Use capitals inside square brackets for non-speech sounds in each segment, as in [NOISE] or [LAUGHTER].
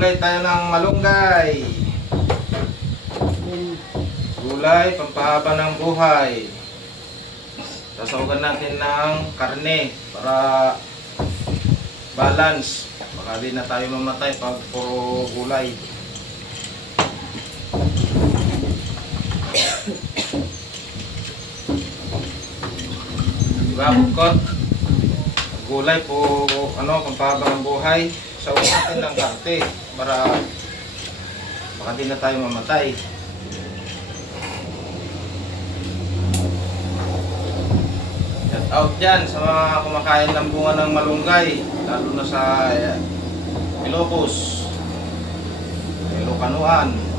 Gulay tayo ng malunggay. Gulay, pampahaba ng buhay. Sasawagan natin ng karne para balance. Baka di na tayo mamatay pag puro gulay. Diba, bukot? Gulay po, ano, pampahaba ng buhay. Sawagan natin ng karte para baka di na tayo mamatay. Shout out dyan sa mga kumakain ng bunga ng malunggay, lalo na sa eh, Ilocos, Ilocanuan.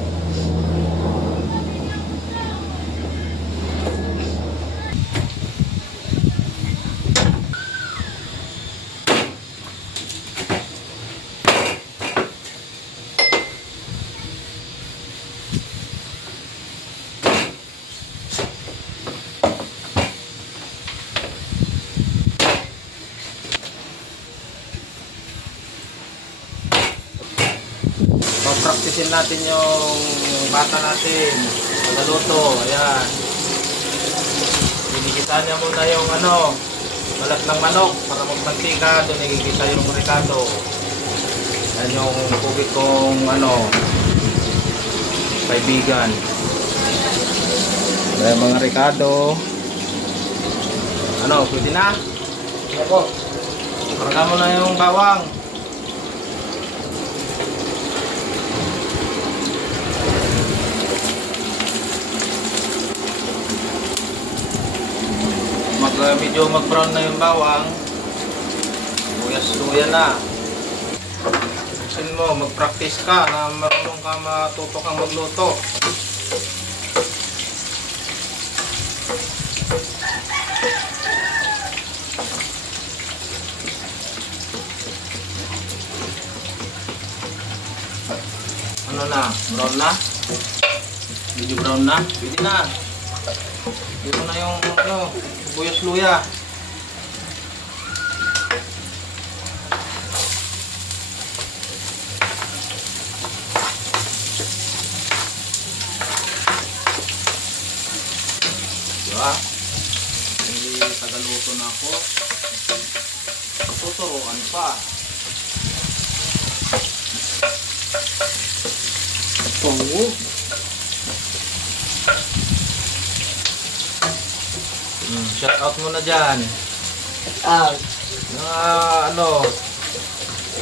Papraktisin natin yung bata natin. Pagkaluto, ayan. Pinigitan niya muna yung ano, balat ng manok para magmantika. Doon nakikita yung ricado. Yan yung kubik kong ano, kaibigan. Ayan mga ricado. Ano, pwede na? Ako. Karga mo na yung bawang. Uh, medyo mag-brown na yung bawang. Luyas-luya na. Gusto mo, mag-practice ka na marunong ka matuto kang magluto. Ano na? Brown na? Medyo brown na? Pwede na. Dito na yung ano, buyos luya. Diba? Hindi tagaluto na ako. Tuturuan pa. Tungo. Hmm, shout out mo na dyan. Ah, Mga ano,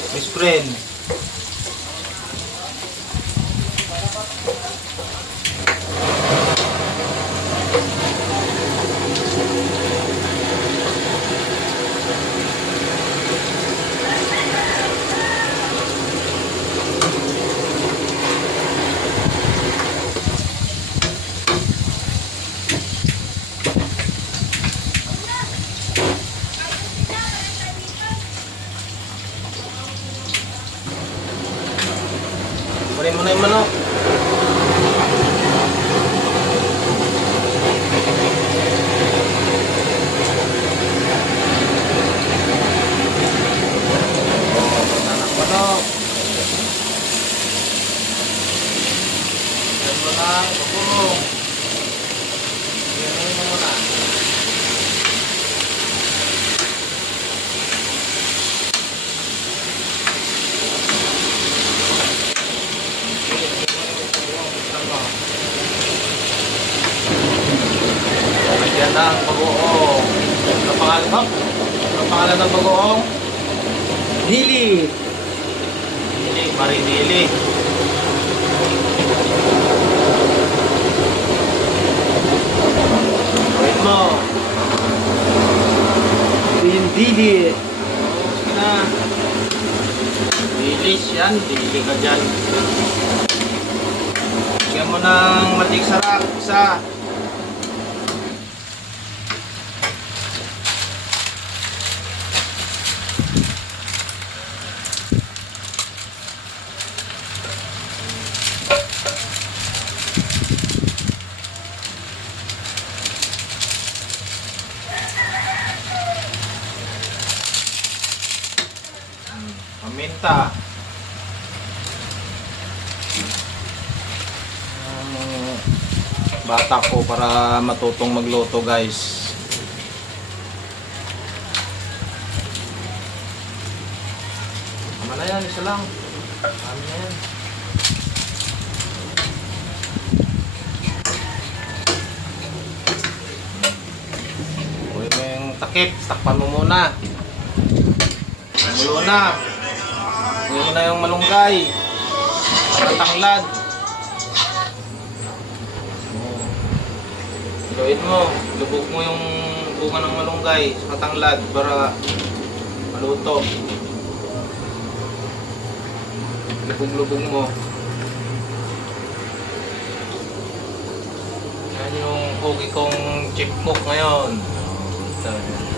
Miss friend. Kunin mo na yung manok. Oh, anak manok. Yan mo na, pagulong. Yan mo muna. Lagyan ng bagoong. Ano pangalan mo? Ano pangalan ng bagoong? dili. Dili, marinili. Wait mo. Ito yung dili. Sige na. Dilis yan. Dili ka dyan. Lagyan mo ng matik sarap. Isa. paminta. Um, bata ko para matutong magluto guys. Tama na yan isa lang. Tama na yan. Takip. Takpan mo muna. Mulo na. Mo na yung malunggay. Para tanglad. Luin mo, lubog mo yung bunga ng malunggay sa tanglad para maluto. Lubog-lubog mo. Yan yung cookie kong chipmunk ngayon. Ito.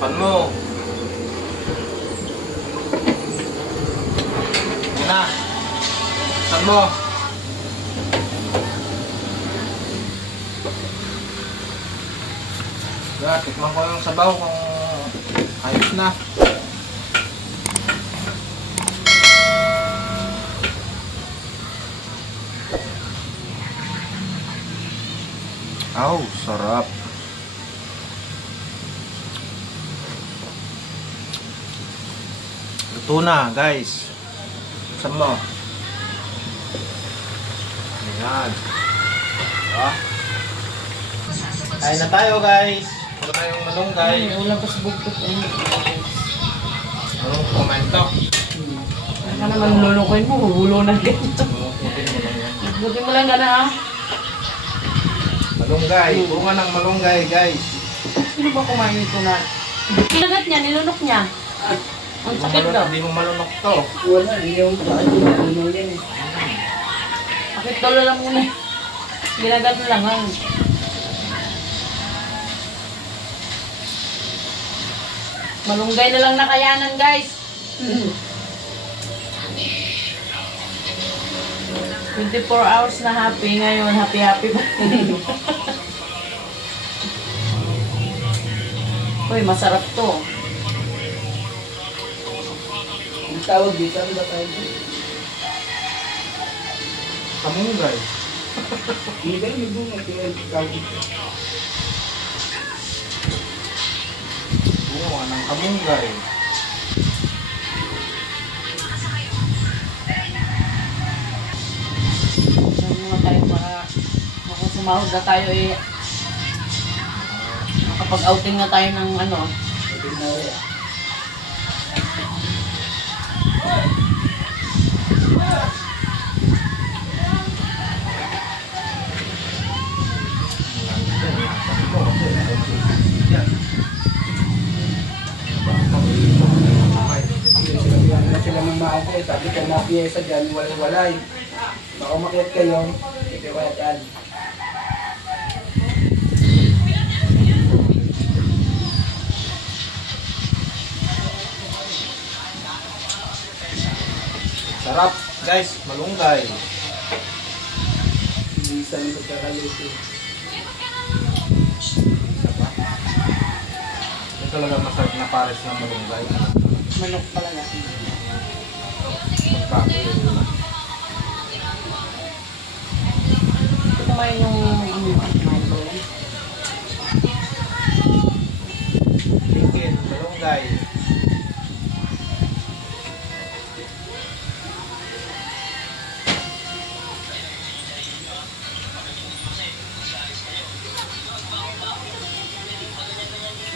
Oh, takpan mo. Yan na. Takpan mo. Yeah, tikman ko yung sabaw kung ayos na. Aw, sarap. Luto na, guys. Saan mo? Ayan. Ah. Kain na tayo, guys. Wala tayong malunggay. Ay, ulam pa sa bugtot. Ay, Anong komento? Ano naman lulukoy mo, hulo na ganito. Buti mo lang gana ah. Malunggay. Bunga ng malunggay, guys. Sino ba kumain ito na? Kinagat niya, nilunok niya. Ang sakit daw. Hindi mo malunok to. Wala, hindi pa. Ano yan eh. Bakit daw lang muna. Ginagat mo lang. Ang. Malunggay na lang nakayanan guys. 24 hours na happy ngayon. Happy happy pa. [LAUGHS] Uy, masarap to. Ang tawag dito, ano ba tayo? Kamunggay. Hindi ba yung bunga? Kaya tawag dito. Bunga ng kamunggay. Ano muna tayo para kung sumahod na tayo eh makapag-outing na tayo ng ano. Sinabihan eh. Sabi ko mga piyesa dyan, walay-walay. Baka umakyat kayo, hindi kaya dyan. Sarap, guys. Malunggay. Hindi sa likod ka kaluto. Ito talaga masarap na pares ng malunggay. Manok pala na. Ito kumain yung ano, lang. Chicken, malunggay.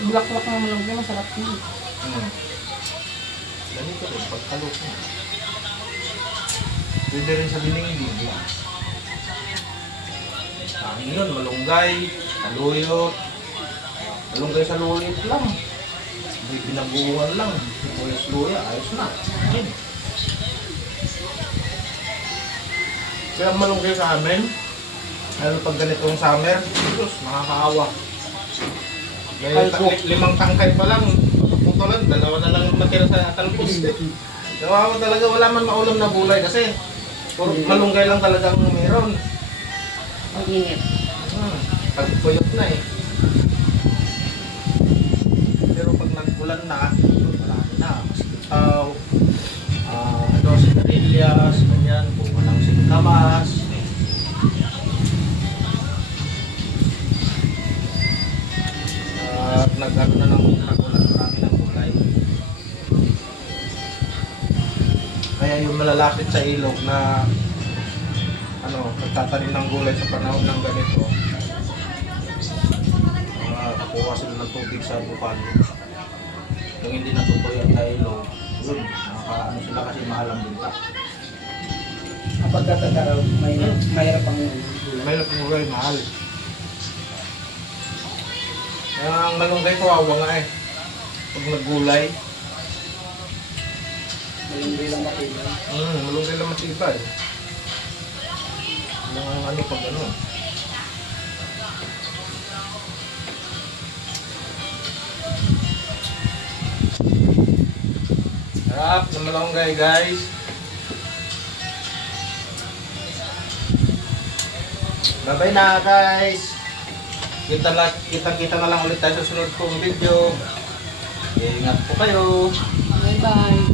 Black-black na malunggay, masarap yun. Hmm. Ganito rin, pagkaluto. Pwede rin sa biningbing. Ang yun, malunggay, saluyot. Malunggay sa luyot lang. May pinabuhan lang. Uyos luya, ayos na. Yun. Kaya malunggay sa amin, lalo pag ganitong summer, Diyos, nakakaawa. Kalbo. ta- limang tangkay pa lang, putulan, dalawa na lang matira sa talpos. [LAUGHS] Kawawa talaga, wala man maulam na gulay kasi puro malunggay lang talagang meron. Ang init. Hmm, pagpuyot na eh. Pero pag nagbulan na, wala na. Masitaw, ah, ano, sinarilyas, ganyan, bunga ng ilog na ano, nagtatanim ng gulay sa panahon ng ganito, makakuha sila ng tubig sa bukan. Yung hindi natutuloy ang ilog, yun, nakaka, ano sila kasi mahal ang binta. Kapag katagaraw, may, mayroon pang gulay. May gulay, mahal. Ang malunggay ko, awa nga eh. Pag naggulay, Malunggoy lang makilay. mm, malunggay lang matibay. Yung ano pag ano. Sarap ng malunggay guys. Bye-bye na guys. Kita lang, kita kita na lang ulit tayo sa sunod kong video. Ingat po kayo. Bye-bye.